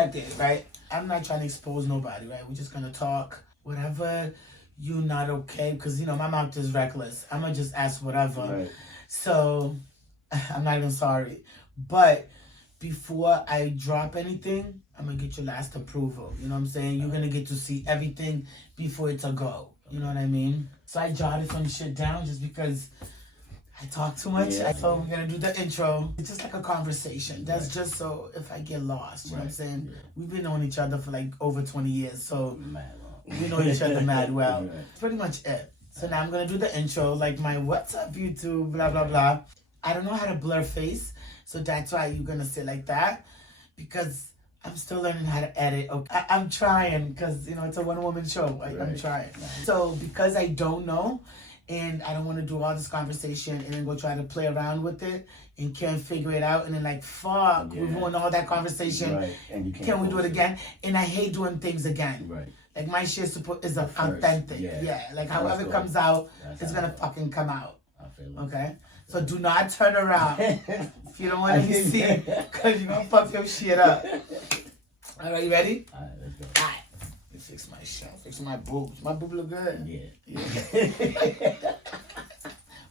check it, right? I'm not trying to expose nobody, right? We're just gonna talk. Whatever you not okay, because, you know, my mouth is reckless. I'm gonna just ask whatever. Right. So, I'm not even sorry. But before I drop anything, I'm gonna get your last approval. You know what I'm saying? You're gonna get to see everything before it's a go. You know what I mean? So I jotted some shit down just because I talk too much. Yeah. So we're gonna do the intro. It's just like a conversation. That's just so if I get lost, you know what I'm saying? Yeah. We've been knowing each other for like over 20 years, so we know each other mad well. That's pretty much it. So now I'm gonna do the intro, like my what's up YouTube, blah blah blah. I don't know how to blur face, so that's why you're gonna say like that, because I'm still learning how to edit. Okay. I'm trying, because, you know, it's a one-woman show. I'm trying. So because I don't know, and I don't want to do all this conversation and then go try to play around with it and can't figure it out, and then like, fuck, we ruined all that conversation. Right. And you can't. Can we do it again? And I hate doing things again. Right. Like my shit is authentic. Yeah. Like however it comes out, it's gonna fucking come out. I feel it. Okay? So do not turn around if you don't want to be seen, because you're gonna fuck your shit up. All right, you ready? All right, let's go. All right. Let me fix my shit. Fix my boobs. My boobs look good. Yeah.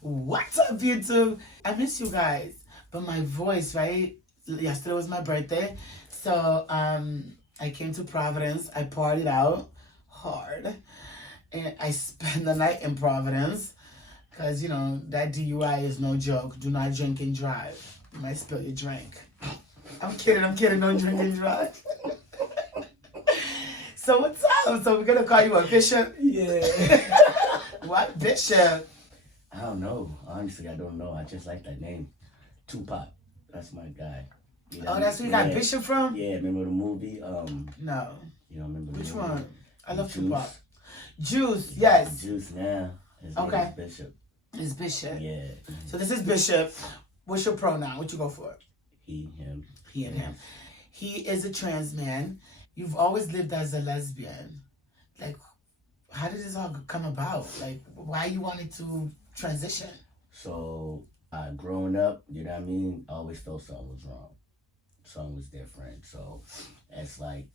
What's up, YouTube? I miss you guys, but my voice, right? Yesterday was my birthday, so I came to Providence. I partied out hard, and I spent the night in Providence. Because, you know, that DUI is no joke. Do not drink and drive. You might spill your drink. I'm kidding. Don't drink and drive. So what's up? So we're going to call you a Bishop? Yeah. What Bishop? I don't know. Honestly, I don't know. I just like that name. Tupac. That's my guy. You know, that's where you got Bishop from? Yeah, remember the movie? No. You don't remember Which the movie? one? I love Juice. Tupac. Juice, yes. Juice, yeah. His name is Bishop. It's Bishop. Yeah. So this is Bishop. What's your pronoun? What you go for? He, him. He and him. He is a trans man. You've always lived as a lesbian. Like, how did this all come about? Like, why you wanted to transition? So, growing up, you know what I mean? I always felt something was wrong. Something was different. So, it's like,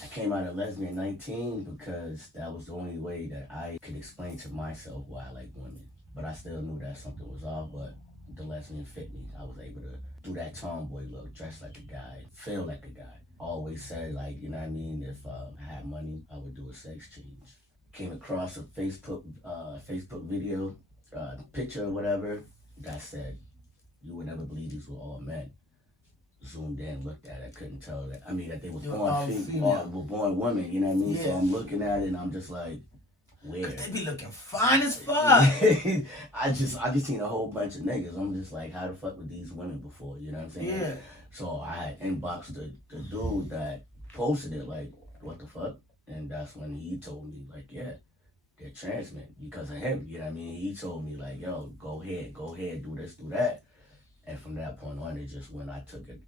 I came out of lesbian 19 because that was the only way that I could explain to myself why I like women. But I still knew that something was off, but the lesbian fit me. I was able to do that tomboy look, dress like a guy, feel like a guy. Always said, like, you know what I mean, if I had money, I would do a sex change. Came across a Facebook video, picture or whatever, that said, you would never believe these were all men. Zoomed in, looked at it, couldn't tell that. I mean, that they were born women, you know what I mean? Yeah. So I'm looking at it and I'm just like, weird. They be looking fine as fuck. I just seen a whole bunch of niggas. I'm just like, how the fuck were these women before? You know what I'm saying? Yeah. So I inboxed the dude that posted it, like, what the fuck? And that's when he told me, like, yeah, they're trans men because of him. You know what I mean? He told me, like, yo, go ahead, do this, do that. And from that point on, it just when I took that.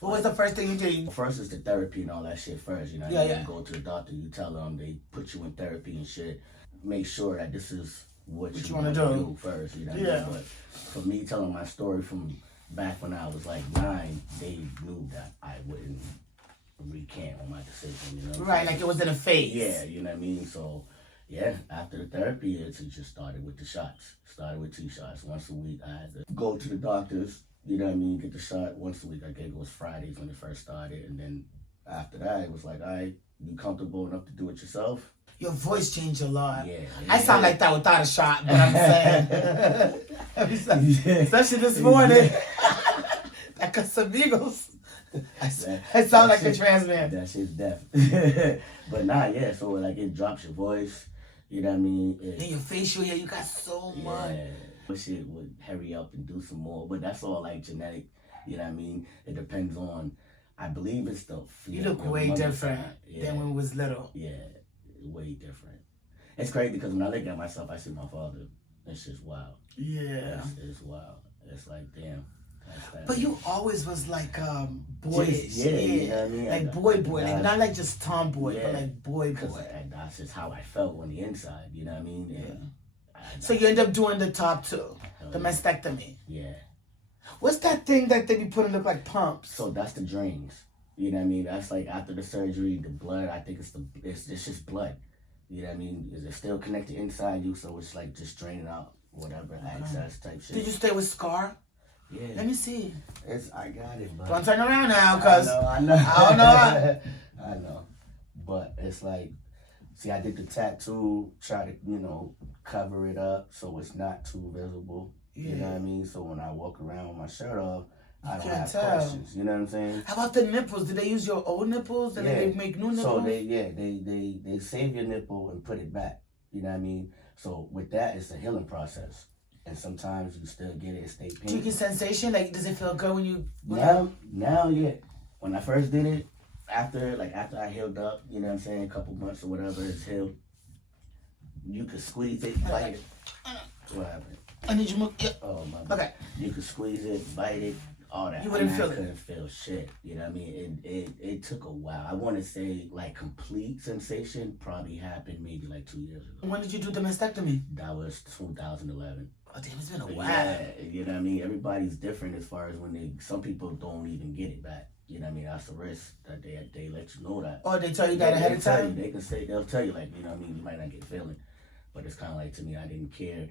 What was the first thing you did? First is the therapy and all that shit first. You know, you go to the doctor, you tell them, they put you in therapy and shit. Make sure that this is what you want to do first. You know what I mean? But for me telling my story from back when I was like 9, they knew that I wouldn't recant on my decision. You know, right? Like it was in a phase. Yeah, you know what I mean. So yeah, after the therapy, it just started with the shots. Started with 2 shots once a week. I had to go to the doctors. You know what I mean? Get the shot once a week. I think it was Fridays when it first started. And then after that, it was like, all right, you comfortable enough to do it yourself? Your voice changed a lot. Yeah. I sound like that without a shot, but I'm saying. Especially this morning. That Casamigos. I sound like a trans man. That shit's deaf. But nah, yeah. So like it drops your voice. You know what I mean? And your facial hair, you got so much. But shit would hurry up and do some more. But that's all like genetic, you know what I mean? It depends on, I believe it's the... You look way different than when we was little. Yeah, way different. It's crazy because when I look at myself, I see my father. It's just wild. Yeah. It's wild. It's like, damn. But you always was like boyish. Yeah, you know what I mean? Like boy. Like not like just tomboy, but like boy. And that's just how I felt on the inside, you know what I mean? Yeah. So you end up doing the top 2, the mastectomy. Yeah. What's that thing that they be putting look like pumps? So that's the drains. You know what I mean? That's like after the surgery, the blood. I think it's just blood. You know what I mean? It's still connected inside you, so it's like just draining out whatever excess type shit. Did you stay with Scar? Yeah. Let me see. I got it, but don't turn around now, cause I know. I don't know. I know, but it's like, see, I did the tattoo, try to cover it up so it's not too visible. Yeah. You know what I mean? So when I walk around with my shirt off, I don't have questions. You know what I'm saying? How about the nipples? Did they use your old nipples? Did they make new nipples? So they save your nipple and put it back. You know what I mean? So with that, it's a healing process. And sometimes you still get it and stay painful. Do you get sensation? Like, does it feel good when you... Now, yeah. When I first did it, after I healed up, you know what I'm saying, a couple months or whatever, it's healed, you could squeeze it, bite it. What happened? I need you to move. Yeah. Oh, my God. Okay. You could squeeze it, bite it, all that. You wouldn't feel it. I couldn't feel shit. You know what I mean? It took a while. I want to say, like, complete sensation probably happened maybe like 2 years ago. When did you do the mastectomy? That was 2011. Oh, damn, it's been a while. Yeah, you know what I mean? Everybody's different as far as some people don't even get it back. You know what I mean? That's the risk that they let you know that. Oh, they tell you that ahead of time? They'll tell you, like, you know what I mean? You might not get feeling. But it's kind of like, to me, I didn't care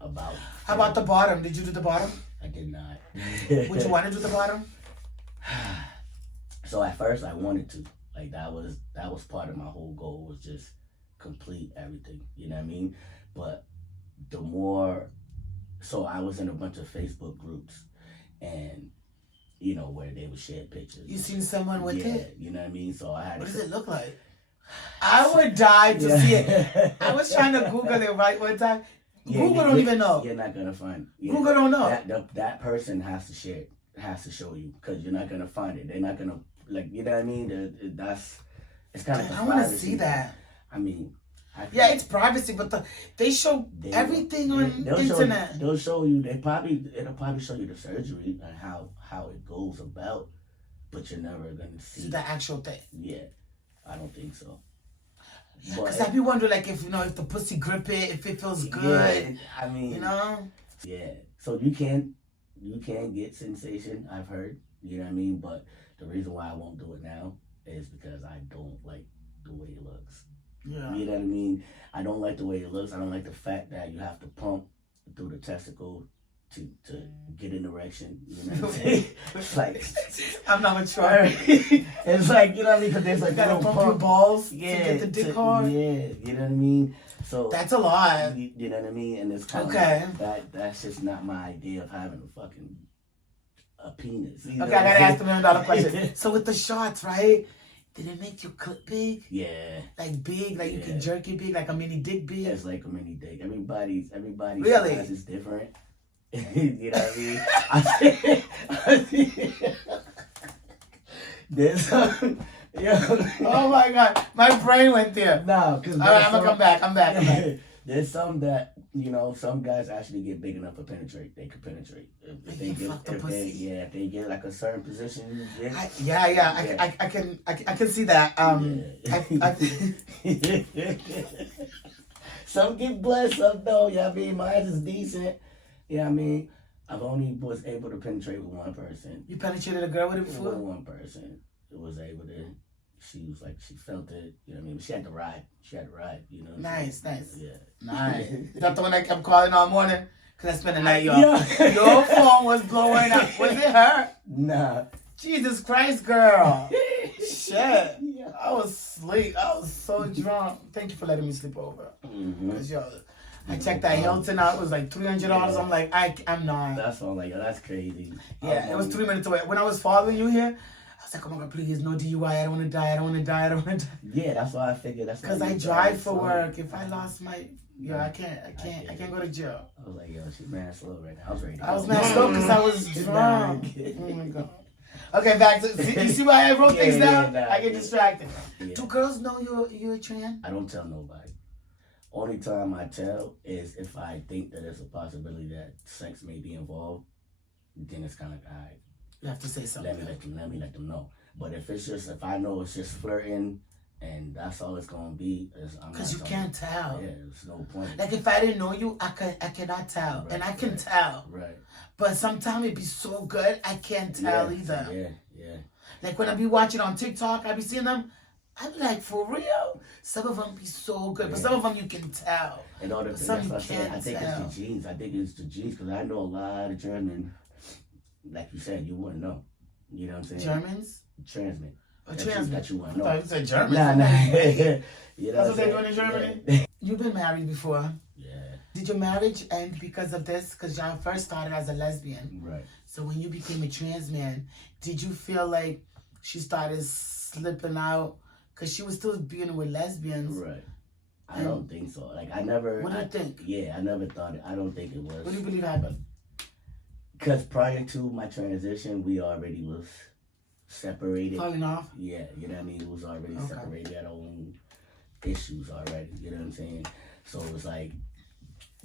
about... How about the bottom? Did you do the bottom? I did not. Would you want to do the bottom? So at first I wanted to. Like, that was part of my whole goal, was just complete everything. You know what I mean? But the more... So I was in a bunch of Facebook groups, and, where they would share pictures. You seen someone with it? You know what I mean? So I had What does it look like? I would die to see it. I was trying to Google it right one time. Google don't even know. You're not going to find it. Google don't know. That person has to share it, has to show you, because you're not going to find it. They're not going to, like, you know what I mean? It's kind of I want to see that. I mean... it's privacy, but they show everything on the internet. They'll show you. It'll probably show you the surgery and how it goes about, but you're never gonna see the actual thing. Yeah, I don't think so. Because I be wondering, like, if the pussy grip it, if it feels good. I mean, Yeah. So you can get sensation. I've heard. You know what I mean? But the reason why I won't do it now is because I don't like the way it looks. Yeah. You know what I mean? I don't like the way it looks. I don't like the fact that you have to pump through the testicle to get an erection. You know what I'm saying? It's like, I'm not mature. It's like, you know what I mean? Because there's like, you gotta pump your balls to get the dick hard. Yeah, you know what I mean? So that's a lot. You know what I mean? And it's kind of like, that's just not my idea of having a penis. Okay, I gotta ask the $1 million question. So with the shots, right? Did it make your clit big? Yeah. Like big? Like you can jerk it big? Like a mini dick big? It's like a mini dick. Everybody's really? size is different. You know what I mean? There's some... Oh my God. My brain went there. No, because... Alright, I'm gonna come back. I'm back. There's some that, some guys actually get big enough to penetrate. They can penetrate. If they get like a certain position. I can see that. Some get blessed, some don't. You know what I mean? Mine is decent. You know what I mean? I've only was able to penetrate with one person. You penetrated a girl with it before? With one person. It was able to... She was like, she felt it, you know what I mean? She had to ride. You know. Nice. Yeah. Nice. Is that the one I kept calling all morning? Because I spent the night, y'all. Your phone was blowing up. Was it her? Nah. Jesus Christ, girl. Shit. I was asleep. I was so drunk. Thank you for letting me sleep over. Because, I checked that Hilton out. It was like $300. I'm like, I'm not. That's all. Like, that's crazy. Yeah, it was 3 minutes away. When I was following you here, I was like, oh my God, please, no DUI. I don't want to die. I don't want to die. Yeah, that's why I figured. That's because I drive for work. If I lost my, I can't go to jail. I was like, yo, she's mad slow right now. I was ready. I was mad slow because I was drunk. Oh my God. Okay, back to you see why I wrote things down? I get distracted. Yeah. Do girls know you're a trans? I don't tell nobody. Only time I tell is if I think that there's a possibility that sex may be involved. Then it's kind of like, all right. You have to say something. Let me let them know. But if I know it's just flirting and that's all it's gonna be, because you can't tell. Yeah, there's no point. Like if I didn't know you, I cannot tell, right, and I can tell. Right. But sometimes it be so good, I can't tell either. Yeah. Like when I be watching on TikTok, I be seeing them. I be like, for real? Some of them be so good, but some of them you can tell. And all the But some that's you what I'm saying. can't I think tell. it's the genes. I think it's the genes because I know a lot of German. Like you said, you wouldn't know. You know what I'm saying? Germans? TransMan. TransMan. That you wouldn't I know. thought you said Germans. Nah. You know That's what they're doing in Germany? Yeah. You've been married before. Yeah. Did your marriage end because of this? Because y'all first started as a lesbian. Right. So when you became a trans man, did you feel like she started slipping out? Because she was still being with lesbians. Right. I don't think so. Like, I never... What do you think? Yeah, I never thought it. I don't think it was. What do you believe happened? Because prior to my transition, we already was separated. Falling off? Yeah, you know what I mean? It was already separated. We had our own issues already, you know what I'm saying? So it was like,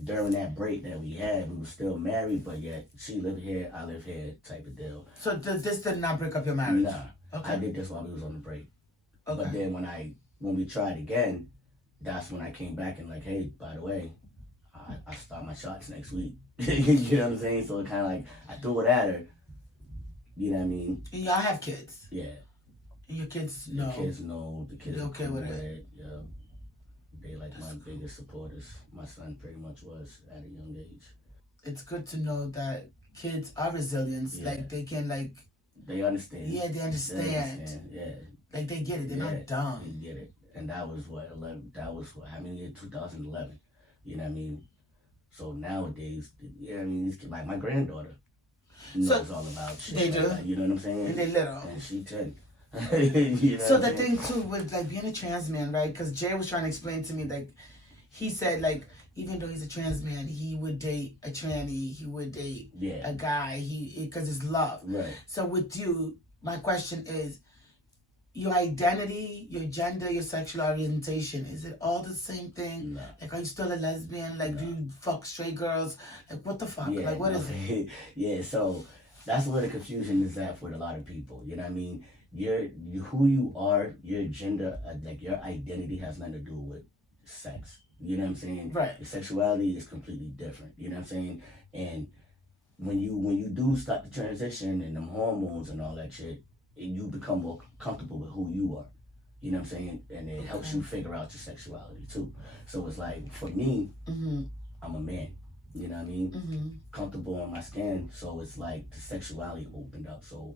during that break that we had, we were still married, but yet she lived here, I live here type of deal. So this did not break up your marriage? Nah. Okay. I did this while we was on the break. Okay. But then when we tried again, that's when I came back and like, hey, by the way, I start my shots next week. You know what I'm saying? So it kind of like, I threw it at her. You know what I mean? And y'all have kids? Yeah. And your kids know? The kids know. The kids They're okay with it? Yeah. They like my biggest supporters. My son pretty much was at a young age. It's good to know that kids are resilient. Yeah. Like they can like... They understand. Yeah, they understand. Yeah. Like they get it. They're not dumb. They get it. And that was what, 11, that was what, I mean, in 2011. You know what I mean? So nowadays, you know what I mean? Like my granddaughter knows all about shit. They do? Like that, you know what I'm saying? And they little. And she 10. You know So what the I'm saying? thing too with like being a trans man, right? Because Jay was trying to explain to me, like he said, like even though he's a trans man, he would date a tranny, he would date a guy, because it's love. Right. So with you, my question is, your identity, your gender, your sexual orientation, is it all the same thing? No. Like, are you still a lesbian? Like, do you fuck straight girls? Like, what the fuck? Yeah, like, what is it? Yeah, so that's where the confusion is at for a lot of people. You know what I mean? Who you are, your gender, like your identity has nothing to do with sex. You know what I'm saying? Right. Your sexuality is completely different. You know what I'm saying? And when you do start the transition and them hormones and all that shit, you become more comfortable with who you are. You know what I'm saying? And it helps you figure out your sexuality too. So it's like, for me, I'm a man. You know what I mean? Comfortable on my skin. So it's like the sexuality opened up. So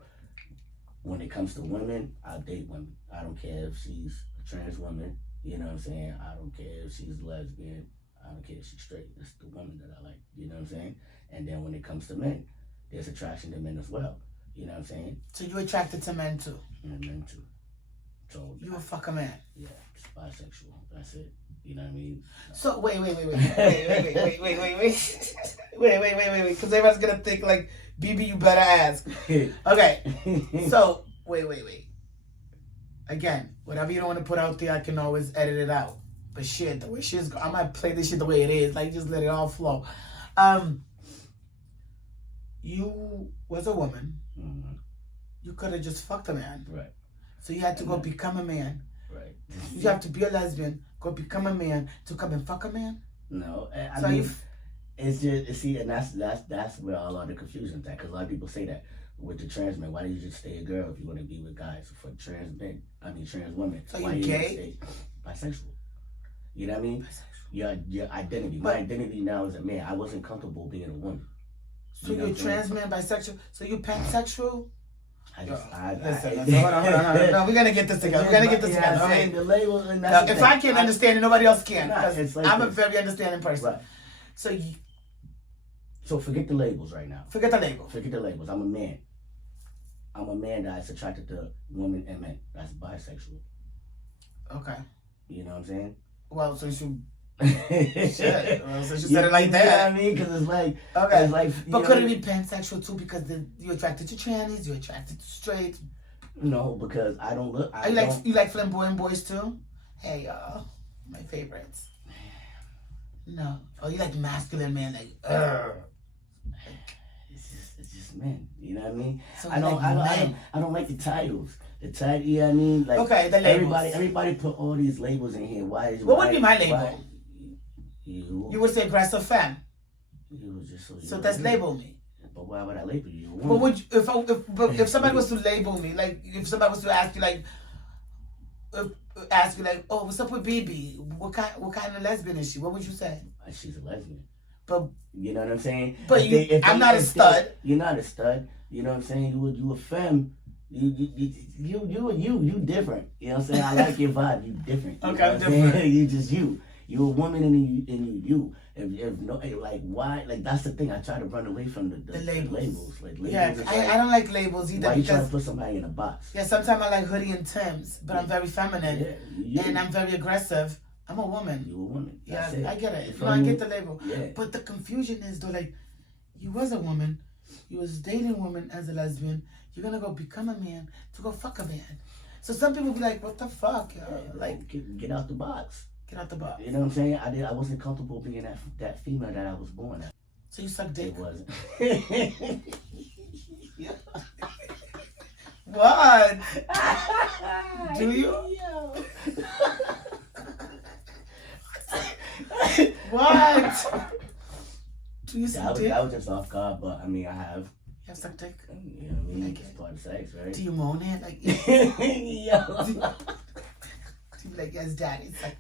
when it comes to women, I'll date women. I don't care if she's a trans woman. You know what I'm saying? I don't care if she's lesbian. I don't care if she's straight. It's the woman that I like. You know what I'm saying? And then when it comes to men, there's attraction to men as well. You know what I'm saying? So you're attracted to men too? And men too. So you a fuck a man? Yeah, it's bisexual. That's it. You know what I mean? So wait. Because everyone's gonna think like, BB, you better ask. Okay. So wait. Again, whatever you don't want to put out there, I can always edit it out. But shit, the way shit's going, I might play this shit the way it is. Like, just let it all flow. You was a woman. You could have just fucked a man. Right. So you had to go become a man. Right. You have to be a lesbian, go become a man to come and fuck a man? No. I mean, it's just, see, and that's where a lot of the confusion's at. Because a lot of people say that with the trans men, why do you just stay a girl if you want to be with guys? For trans men, trans women, so why you gay? Stay bisexual. You know what I mean? Your identity. My identity now is a man. I wasn't comfortable being a woman. So you're trans man, bisexual. So you pansexual? Listen, hold on. No, we're gonna get this together. We're gonna get this together. Okay. The label, and now, if I can't understand it, nobody else can. Because I'm a very understanding person. Right. So forget the labels right now. Forget the label. Forget the labels. I'm a man. I'm a man that's attracted to women and men. That's bisexual. Okay. You know what I'm saying? Well, so you shit. Well, so you said it like that. You know what I mean? Because it's like, okay. It's like, but could it be pansexual too? Because you're attracted to trannies, you're attracted to straight. No, because I don't look. You like flamboyant boys too? Hey, y'all, my favorites. No. Oh, you like masculine men, like. It's just men. You know what I mean? So I don't like the titles. The title, you know what I mean? Like, okay, the labels. Everybody put all these labels in here. What would be my label? You would say aggressive femme. You was just so that's label me. But why would I label you? But would you, if somebody was to label me, like if somebody was to ask you like, oh, what's up with BB? What kind of lesbian is she? What would you say? She's a lesbian. But you know what I'm saying? But I'm not a stud. You're not a stud. You know what I'm saying? You a femme. You different. You know what I'm saying? I like your vibe. You different. Okay, I'm different. You just you. You're a woman and you. If no, like why? Like that's the thing. I try to run away from the labels. Like labels. Yeah, I don't like labels either. Why you trying to put somebody in a box? Yeah, sometimes I like hoodie and Timbs, but I'm very feminine and I'm very aggressive. I'm a woman. You a woman. Yeah, That's it. I get it. No, I get the label. Yeah. But the confusion is though, like, you was a woman, you was dating women as a lesbian. You're gonna go become a man to go fuck a man. So some people be like, "What the fuck?" Like, get out the box. Get out the box. You know what I'm saying? I wasn't comfortable being that female that I was born as. So you suck dick? It wasn't. What? Do you? What? Do you suck dick? That was just off guard, but I mean, I have. You have suck dick? You know what I mean? Like it's part of sex, right? Do you moan it? Like, Yo. Do you be like, yes, daddy? It's like,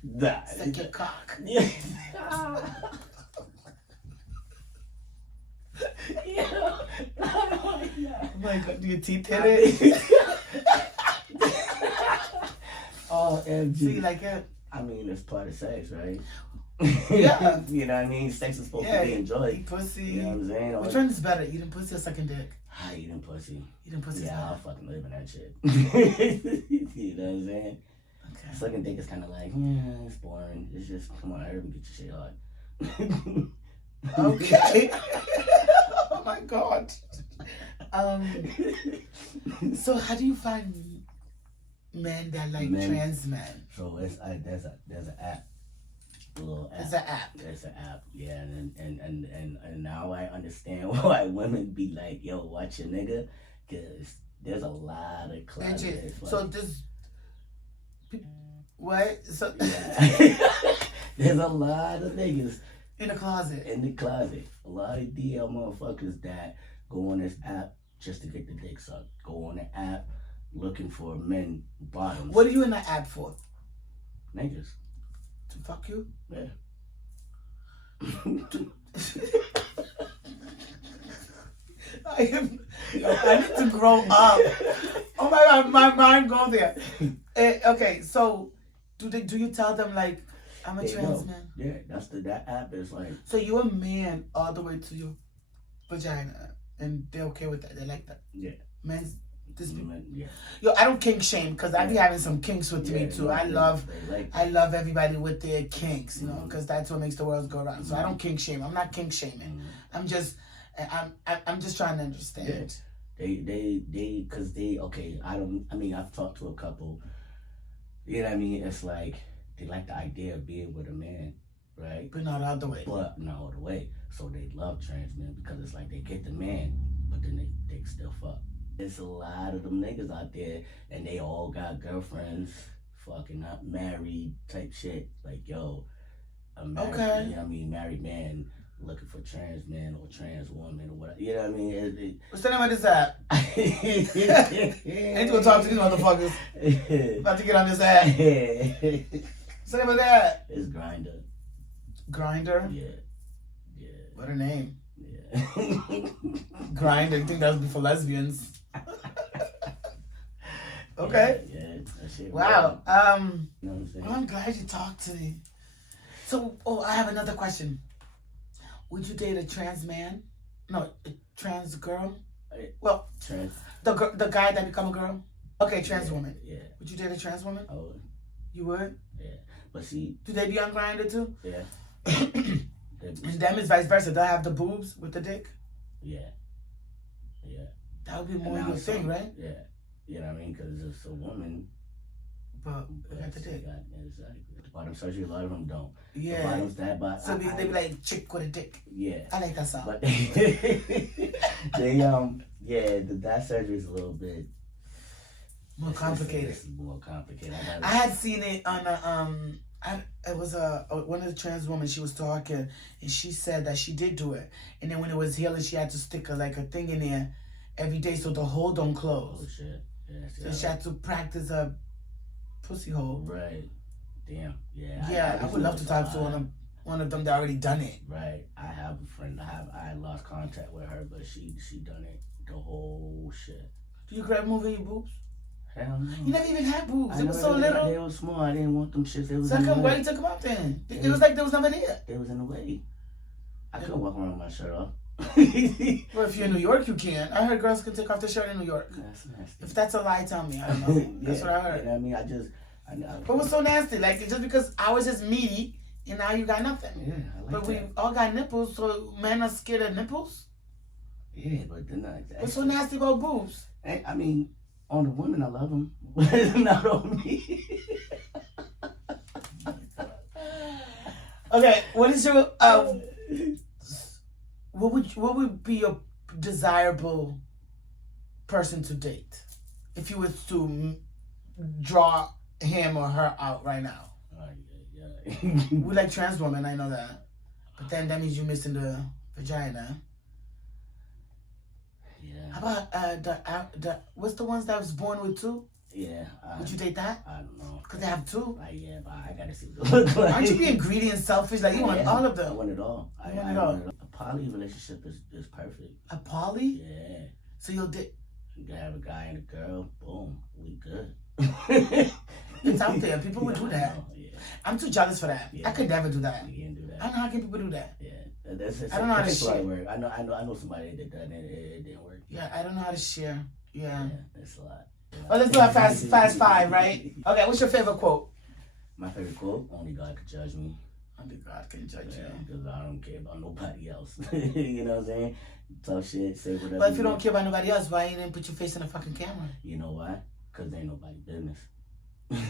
suck your cock. Yeah. Oh my god, do your teeth hit it? Oh, MG. So you like it? I mean, it's part of sex, right? Yeah. You know what I mean? Sex is supposed to be enjoyed. Eat pussy. You know what I'm saying? Which one is better, eating pussy or sucking dick? Eating pussy. Eating pussy. Yeah, I'll fucking live in that shit. You know what I'm saying? Okay. Sucking dick is kind of like, it's boring. It's just, come on, hurry up and get your shit hard. Okay. Oh my god. So how do you find men that like trans men? So there's an app. A little app. It's an app. It's an app, yeah, and now I understand why women be like, yo, watch your nigga, cause there's a lot of closets. So this, what? So yeah. There's a lot of niggas in the closet. In the closet, a lot of DL motherfuckers that go on this app just to get the dick sucked. Go on the app looking for men bottoms. What are you in the app for? Niggas. To fuck you? Yeah. I need to grow up. Oh my god, my mind go there. Okay, so do you tell them like I'm a trans man? Yeah, that app is like. So you're a man all the way to your vagina, and they're okay with that. They like that. Yeah. Men's. Yeah. Yo, I don't kink shame because I be having some kinks with me too. I love everybody with their kinks, you know, because that's what makes the world go around. So I don't kink shame. I'm not kink shaming. I'm just trying to understand. Yeah. Okay. I mean, I've talked to a couple. You know what I mean? It's like they like the idea of being with a man, right? But not all the way. But not all the way. So they love trans men because it's like they get the man, but then they still fuck. There's a lot of them niggas out there, and they all got girlfriends, fucking not married type shit. Like, yo, a married, you know what I mean, married man looking for trans man or trans woman or whatever. You know what I mean? What's the name of this app? I ain't gonna talk to these motherfuckers. About to get on this app. What's the name of that? It's Grindr. Grindr? Yeah. What a name. Yeah. Grindr. I think that would be for lesbians. Okay. Yeah, that shit. Wow. You know what I'm saying? Well, I'm glad you talked to me. So, I have another question. Would you date a trans man? No, a trans girl? Well, trans. The guy that become a girl? Okay, trans woman. Yeah. Would you date a trans woman? I would. You would? Yeah. But see. Do they be on Grindr too? Yeah. And them is vice versa. They'll have the boobs with the dick? Yeah. That would be more your thing, right? Yeah. You know what I mean? Because it's a woman. But got the dick. Exactly. Bottom surgery, a lot of them don't. Yeah. The bottom's that, but so they be like chick with a dick. Yeah. I like that song. But that surgery is a little bit more complicated. It's more complicated. I had seen it on It was one of the trans women. She was talking, and she said that she did do it, and then when it was healing, she had to stick a thing in there every day so the hole don't close. Oh shit! So she had to practice a pussy hole. Right. Damn. Yeah. Yeah, I would love to talk to one of them that already done it. Right. I have a friend. I lost contact with her, but she done it the whole shit. Do you grab moving your boobs? Hell no. You never even had boobs. It was so little. They were small. I didn't want them shits. They was So in the way. why you took them out then? It was like there was nothing there. They was in the way. I couldn't walk around with my shirt off. Well, if you're in New York, you can. I heard girls can take off their shirt in New York. That's nasty. If that's a lie, tell me. I don't know. That's what I heard. You know what I mean? I But what's so nasty? Like, just because I was just meaty and now you got nothing. Yeah, I like but that. we all got nipples, so men are scared of nipples? Yeah, but they're not. What's so nasty about boobs? I mean, on the women, I love them. But not on me. Okay, what is your what would be your desirable person to date if you were to draw him or her out right now? Yeah. We like trans women, I know that, but then that means you're missing the vagina. Yeah. How about the what's the ones that was born with two? Yeah. Would you date that? I don't know. Cause they have two. Yeah, but I gotta see what they look like. Aren't you being greedy and selfish? Like you want all of them. I want it all. You want it all. A poly relationship is perfect. A poly? Yeah. So you'll date. You can have a guy and a girl. Boom. We good. It's out there. People would do that. Yeah. I'm too jealous for that. Yeah. I could never do that. You can't do that. I don't know how can people do that. Yeah. That's I don't know how to share. Work. I know somebody that did that and it didn't work. Yeah, I don't know how to share. Yeah. That's a lot. Oh, let's do a fast five, right? Okay, what's your favorite quote? My favorite quote: "Only God could judge me." Only God can judge you. Because I don't care about nobody else. You know what I'm saying? Talk shit, say whatever. But if you don't care about nobody else, why you didn't put your face in the fucking camera? You know why? Because they ain't nobody business.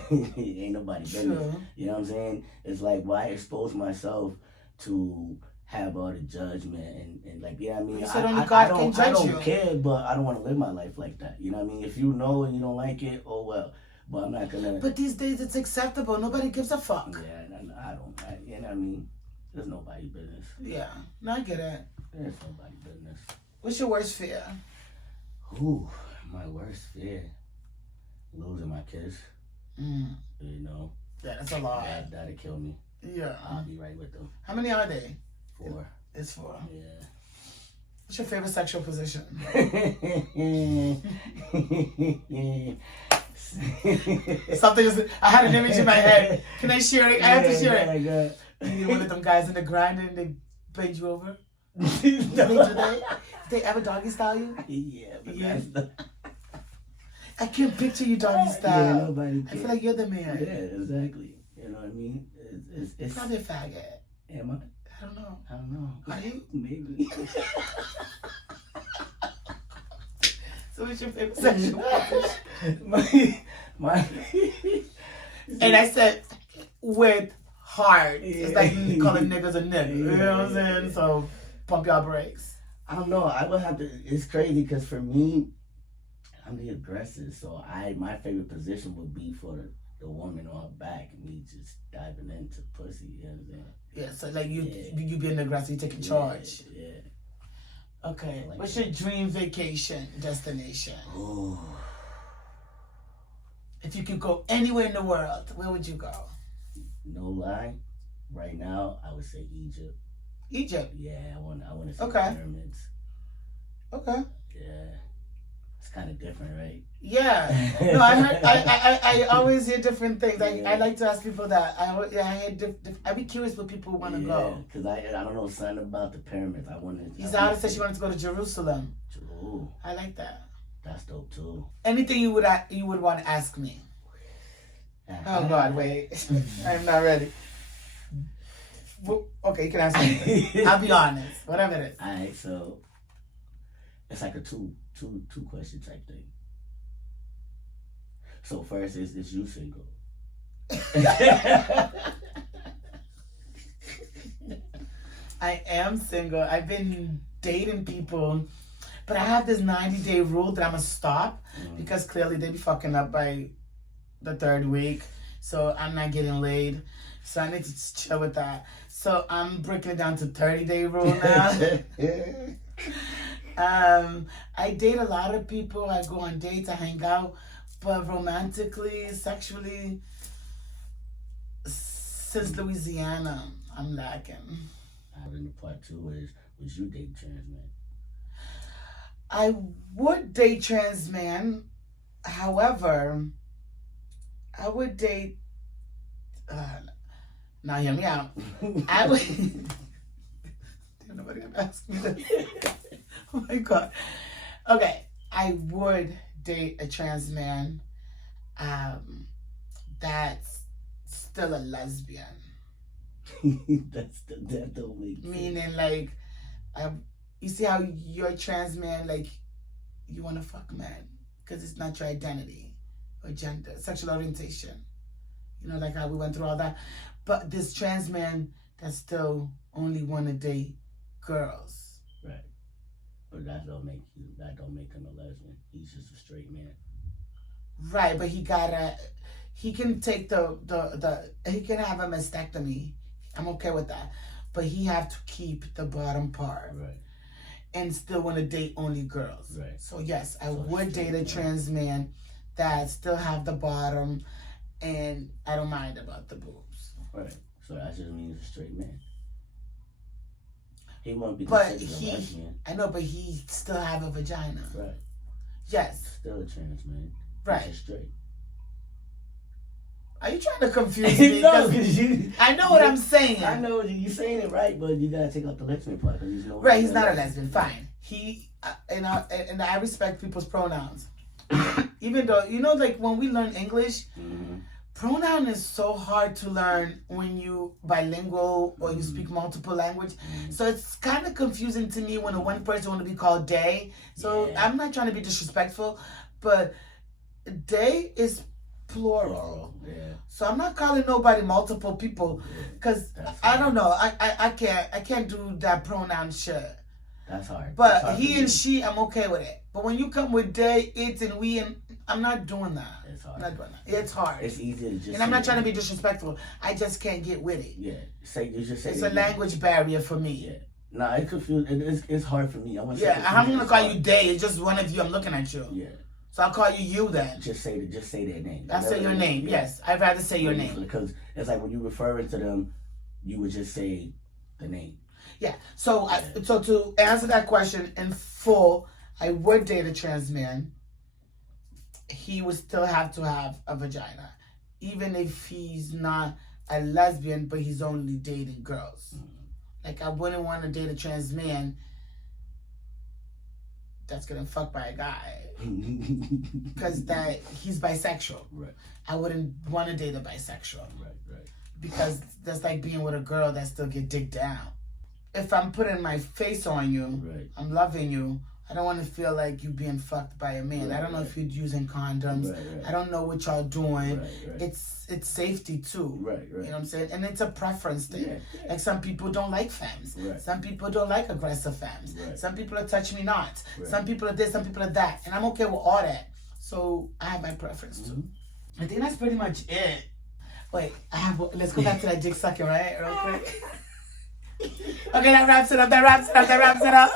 Ain't nobody business. True. You know what I'm saying? It's like, why expose myself to have all the judgment and like, you know what I mean? You said only God can judge I you. don't care, but I don't want to live my life like that. You know what I mean? If you know and you don't like it, oh well. But I'm not gonna. But these days it's acceptable. Nobody gives a fuck. Yeah, I don't. You know what I mean? There's nobody business. Yeah, no, I get it. There's nobody business. What's your worst fear? Ooh, my worst fear. Losing my kids. You know. Yeah, that's a lot. That'd kill me. Yeah. I'll be right with them. How many are they? 4. It's 4. Yeah. What's your favorite sexual position? Something is. I had an image in my head. Can I share it? I have to share it. You're one of them guys in the grinder and they bend you over. Do they ever doggy style you? Yeah, but Yeah. that's the... I can't picture you doggy style. Yeah, nobody can. I feel like you're the man. Yeah, exactly. You know what I mean? It's Probably a faggot. Am I? I don't know. I don't know. Are you? Maybe. So what's your favorite sexual position? my And I said with heart. It's like calling niggas a nigga. You know what I'm saying? So pump y'all brakes. I don't know. I would have to. It's crazy because for me, I'm the aggressor. So my favorite position would be for the woman on her back and me just diving into pussy. You know what I'm saying? Yeah. So like you being the aggressor, you taking charge. Yeah. Okay. Like What's that. your dream vacation destination? Ooh. If you could go anywhere in the world, where would you go? No lie. Right now, I would say Egypt. Egypt. Yeah, I want to see Okay. the pyramids. Okay. Yeah. It's kind of different, right? Yeah. No, I heard. I always hear different things. I like to ask people that. I be curious where people want to go. Because I don't know something about the pyramids. Izada said she wanted to go to Jerusalem. Ooh, I like that. that's dope too. Anything you would want to ask me? Oh God, wait. I'm not ready. Well, okay, you can ask me. I'll be honest. Whatever it is. Alright, so it's like a two question type thing. So first is you single? I am single. I've been dating people, but I have this 90-day rule that I'm gonna stop because clearly they be fucking up by the 3rd week. So I'm not getting laid. So I need to chill with that. So I'm breaking it down to 30-day rule now. I date a lot of people. I go on dates. I hang out. But romantically, sexually, since Louisiana, I'm lacking. And the part two is, would you date trans men? I would date trans man. However, I would date. Now hear me out. I would. Nobody gonna ask me this. Oh my god. Okay, I would date a trans man. That's still a lesbian. That don't make sense. Meaning, like, you see how you're a trans man, like, you want to fuck men because it's not your identity or gender, sexual orientation. You know, like how we went through all that. But this trans man that still only want to date girls. Right. But that don't make him a lesbian. He's just a straight man. Right, but he can take he can have a mastectomy. I'm okay with that. But he have to keep the bottom part. Right. And still want to date only girls. Right. So yes, I would date a trans man that still have the bottom, and I don't mind about the boobs. Right. So that just means a straight man. He won't be But considered a lesbian. I know, but he still have a vagina. Right. Yes. Still a trans man. Right. He's just straight. Are you trying to confuse me? No, because I know what I'm saying. I know you're saying it right, but you gotta take out the lesbian part because he's no. Right, he's not a lesbian. Fine. He and I respect people's pronouns. Even though like when we learn English, pronoun is so hard to learn when you bilingual or you speak multiple language. So it's kind of confusing to me when one person want to be called they. So I'm not trying to be disrespectful, but they is plural. Yeah. So I'm not calling nobody multiple people because I don't know. I can't do that pronoun shit. That's hard. But hard he and she, I'm okay with it. But when you come with they, it, and we, and I'm not doing that. It's hard. I'm not doing that. It's hard. It's easy to just. And I'm not trying to be disrespectful. I just can't get with it. Yeah. It's a language barrier for me. Yeah. Nah, it's confusing. It's hard for me. I'm gonna call you they. It's just one of you. I'm looking at you. Yeah. So I'll call you then. Just say their name. I'll say your name. Yes, I'd rather say your name because it's like when you referring to them, you would just say the name. Yeah. So so to answer that question in full, I would date a trans man. He would still have to have a vagina, even if he's not a lesbian, but he's only dating girls. Like I wouldn't want to date a trans man that's getting fucked by a guy because that he's bisexual. Right. I wouldn't want to date a bisexual. Right. Because that's like being with a girl that still get dicked down. If I'm putting my face on you, I'm loving you, I don't want to feel like you being fucked by a man. I don't know if you're using condoms. I don't know what y'all doing. It's safety too. You know what I'm saying? And it's a preference thing. Like some people don't like femmes. Some people don't like aggressive femmes. Some people are touch me not. Some people are this, some people are that. And I'm okay with all that. So I have my preference too. I think that's pretty much it. Wait, let's go back to that dick sucking, right? Real quick. Okay, that wraps it up.